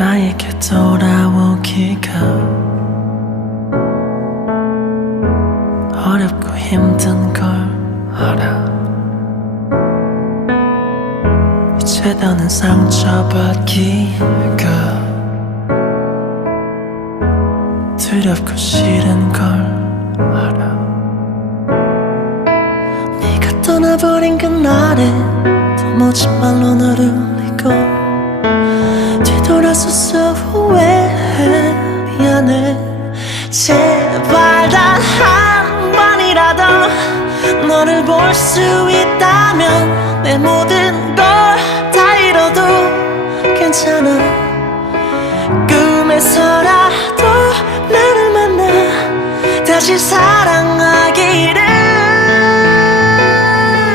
나에게 돌아오기가 어렵고 힘든 걸 알아. 이제 더는 상처받기가 두렵고 싫은 걸 알아. 네가 떠나버린 그날에 도무지 말로 너를 울리고 뒤돌아서서 후회해. 미안해. 제발 단 한 번이라도 너를 볼 수 있다면 내 모든 걸 다 잃어도 괜찮아. 꿈에서라도 나를 만나 다시 사랑